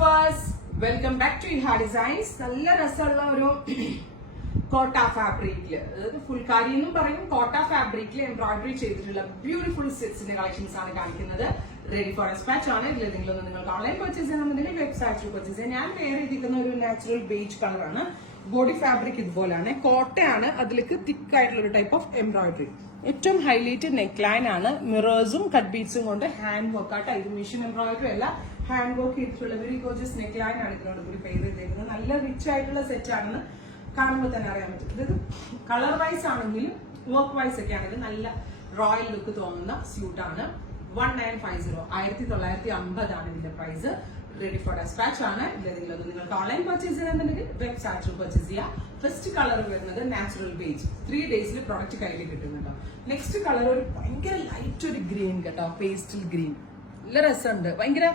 Viewers, welcome back to Inha designs. നല്ല രസമുള്ള ഒരു കോട്ട ഫാബ്രിക്കില്, അതായത് ഫുൾക്കാരി എന്നും പറയും, കോട്ട ഫാബ്രിക്കിൽ എംബ്രോയിഡറി ചെയ്തിട്ടുള്ള ബ്യൂട്ടിഫുൾ സെറ്റ്സിന്റെ കളക്ഷൻസ് ആണ് കാണിക്കുന്നത്. റെഡി ഫോർ ഡെസ്പാച്ച് ആണ്. ഇതിൽ നിങ്ങളൊന്ന് നിങ്ങൾക്ക് ഓൺലൈൻ പർച്ചേസ് ചെയ്യണമെന്നുണ്ടെങ്കിൽ വെബ്സൈറ്റിൽ പർച്ചേസ് ചെയ്യാം. ഞാൻ വേറെ ചെയ്തിരിക്കുന്ന ഒരു നാച്ചുറൽ ബേജ് കളറാണ്. ബോഡി ഫാബ്രിക് ഇതുപോലെയാണ്, കോട്ടയാണ്. അതിലേക്ക് തിക്ക് ആയിട്ടുള്ള ഒരു ടൈപ്പ് ഓഫ് എംബ്രോയിഡറി. ഏറ്റവും ഹൈലൈറ്റ് നെക്ക് ലൈൻ ആണ്. മിറേഴ്സും കട്ട് ബീഡ്സും കൊണ്ട് ഹാൻഡ് വർക്ക് ആയിട്ട്, ഇത് മെഷീൻ എംബ്രോയിഡറി അല്ല, ഹാൻഡ് വർക്ക് ചെയ്തിട്ടുള്ള വെരി ഗോർജിയസ് നെക്ക് ലൈൻ ആണ് ഇതിനോട് കൂടി പെയ്ത് ചെയ്തേക്കുന്നത്. നല്ല റിച്ച് ആയിട്ടുള്ള സെറ്റ് ആണെന്ന് കാണുമ്പോൾ തന്നെ അറിയാൻ പറ്റും. ഇത് കളർ വൈസ് ആണെങ്കിലും വർക്ക് വൈസ് ഒക്കെ ആണെങ്കിലും നല്ല റോയൽ ലുക്ക് തോന്നുന്ന സ്യൂട്ടാണ്. 1950 1950 ആണ് ഇതിന്റെ പ്രൈസ്. റെഡി ഫോർ ഡെസ്പാച്ച് ആണ്. ഇതിലെങ്കിലും നിങ്ങൾക്ക് ഓൺലൈൻ പർച്ചേസ് ചെയ്യണമെന്നുണ്ടെങ്കിൽ വെബ്സൈറ്റിൽ പർച്ചേസ് ചെയ്യാം. ഫസ്റ്റ് കളർ വരുന്നത് നാച്ചുറൽ ബേജ്. 3 ഡേയ്സിൽ പ്രോഡക്റ്റ് കയ്യിൽ കിട്ടുന്നുണ്ടോ. നെക്സ്റ്റ് കളർ ഒരു ഭയങ്കര ലൈറ്റ് ഒരു ഗ്രീൻ കേട്ടോ, പേസ്റ്റൽ ഗ്രീൻ. നല്ല രസമുണ്ട്. ഭയങ്കര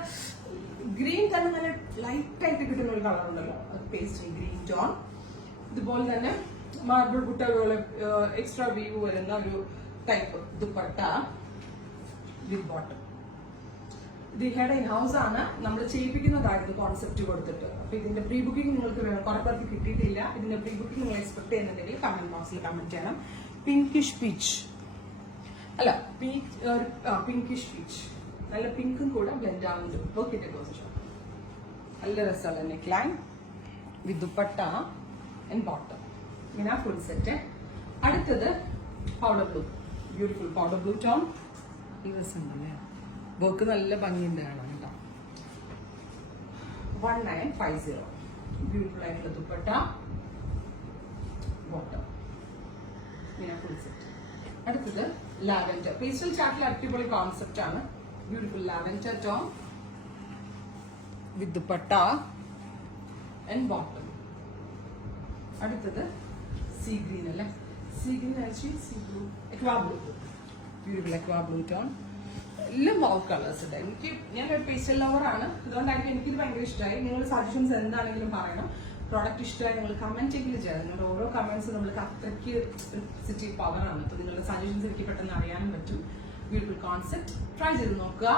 ഗ്രീൻ തന്നെ നല്ല ലൈറ്റ് ആയിട്ട് കിട്ടുന്ന ഒരു കളർ ഉണ്ടല്ലോ, പേസ്റ്റൽ ഗ്രീൻ ടോൺ. ഇതുപോലെ തന്നെ മാർബിൾ ബുട്ട പോലെ എക്സ്ട്രാ വ്യൂ വരുന്ന ഒരു ടൈപ്പ് ദുപ്പട്ട വിത്ത് ബോട്ടം. ഇത് ഹെഡ് ഇൻ ഹൗസ് ആണ്, നമ്മൾ ചെയ്യിപ്പിക്കുന്നതായിരുന്നു കോൺസെപ്റ്റ് കൊടുത്തിട്ട്. അപ്പൊ ഇതിന്റെ പ്രീ ബുക്കിംഗ് നിങ്ങൾക്ക് വേണം. കുറെ പേർക്ക് കിട്ടിയിട്ടില്ല. ഇതിന്റെ പ്രീ ബുക്കിംഗ് നിങ്ങൾ എക്സ്പെക്ട് ചെയ്യുന്നുണ്ടെങ്കിൽ കമന്റ് ബോക്സിൽ കമന്റ് ചെയ്യണം. പിങ്കിഷ് പീച്ച് അല്ല, പിങ്കിഷ് പീച്ച്, നല്ല പിങ്കും കൂടെ ബ്ലെൻഡ് ആവുന്നുണ്ട്. വർക്കിന്റെ പൊസിഷൻ നല്ല രസമുള്ള neck line with dupatta and bottom. ഇങ്ങനെ ഫുൾ സെറ്റ്. അടുത്തത് powder blue, beautiful powder blue tone. ഈ രസമുണ്ടല്ലേ, വർക്ക് നല്ല ഭംഗിയുണ്ട് കാണാൻ കേട്ടോ. 1950 ബ്യൂട്ടിഫുൾ ആയിട്ടുള്ള ദുപ്പട്ട, ബോട്ടം, ഇങ്ങനെ ഫുൾ സെറ്റ്. അടുത്തത് ലാവൻഡർ, പേസ്റ്റൽ ചാർട്ടിൽ അടിപൊളി കോൺസെപ്റ്റ് ആണ്. Beautiful lavender tone with dupatta and bottom. അടുത്തത് സീ ഗ്രീൻ അല്ലേ, സീ ഗ്രീൻ ആഴ്ച see blue, aqua blue, beautiful aqua blue tone. എല്ലാം വാവ് കളേഴ്സ് ഉണ്ട്. ഞാനൊരു പേസ്റ്റൽ ലവറാണ്, അതുകൊണ്ടായിരിക്കും എനിക്കിത് ഭയങ്കര ഇഷ്ടമായി. നിങ്ങളുടെ സജഷൻസ് എന്താണെങ്കിലും പറയണം. പ്രോഡക്റ്റ് ഇഷ്ടമായി നിങ്ങൾ കമന്റ് എങ്കിലും ചെയ്യാം. നിങ്ങളുടെ ഓരോ കമന്റ്സ് നമ്മൾക്ക് അത്രയ്ക്ക് പോസിറ്റീവ് പവറാണ്. അപ്പൊ നിങ്ങളുടെ സജഷൻസ് എനിക്ക് പെട്ടെന്ന് അറിയാനും പറ്റും. ബ്യൂട്ടിഫുൾ കോൺസെപ്റ്റ്, ട്രൈ ചെയ്ത് നോക്കുക.